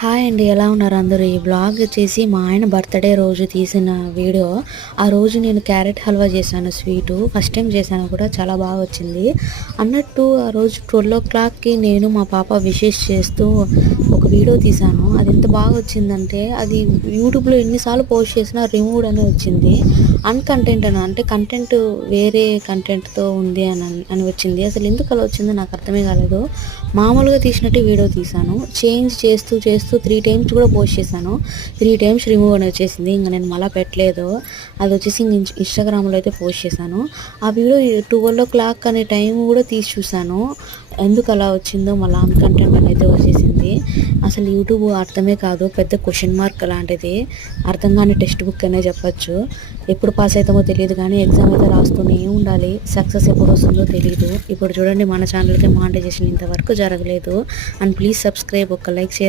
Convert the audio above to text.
Hi అండి, ఎలా ఉన్నారు అందరూ? ఈ వ్లాగ్ వచ్చేసి మా ఆయన బర్త్డే రోజు తీసిన వీడియో. ఆ రోజు నేను క్యారెట్ హల్వా చేశాను, స్వీటు ఫస్ట్ టైం చేశాను కూడా, చాలా బాగా వచ్చింది. అన్నట్టు ఆ రోజు 12 o'clockకి నేను మా పాప విషెస్ చేస్తూ ఒక వీడియో తీశాను. అది ఎంత బాగా వచ్చిందంటే, అది యూట్యూబ్లో ఎన్నిసార్లు పోస్ట్ చేసినా రిమూవ్డ్ అని వచ్చింది. అన్కంటెంట్ అని, అంటే కంటెంట్ వేరే కంటెంట్తో ఉంది అని వచ్చింది. అసలు ఎందుకు అలా వచ్చిందో నాకు అర్థమే కాలేదు. మామూలుగా తీసినట్టు వీడియో తీశాను, చేంజ్ చేస్తూ చేస్తూ 3 times కూడా పోస్ట్ చేశాను. 3 times రిమూవ్ అని వచ్చేసింది. ఇంకా నేను మళ్ళీ పెట్టలేదు. అది వచ్చేసి ఇన్స్టాగ్రామ్లో అయితే పోస్ట్ చేశాను. ఆ వీడియో 12 o'clock అనే టైం కూడా తీసి చూశాను. ఎందుకు అలా వచ్చిందో మళ్ళీ అన్కంటెంట్ అని అయితే వచ్చేసింది. అసలు యూట్యూబ్ అర్థమే కాదు, పెద్ద క్వశ్చన్ మార్క్ లాంటిది. అర్థం కాని టెక్స్ట్ బుక్ అనే చెప్పచ్చు. ఎప్పుడు పాస్ అవుతామో తెలియదు, కానీ ఎగ్జామ్ అయితే రాస్తూనే ఉండాలి. సక్సెస్ ఎప్పుడు వస్తుందో తెలియదు. ఇప్పుడు చూడండి, మన ఛానల్కి మానిటైజేషన్ ఇంతవరకు జరగలేదు. అండ్ ప్లీజ్ సబ్స్క్రైబ్, ఒక లైక్, షేర్.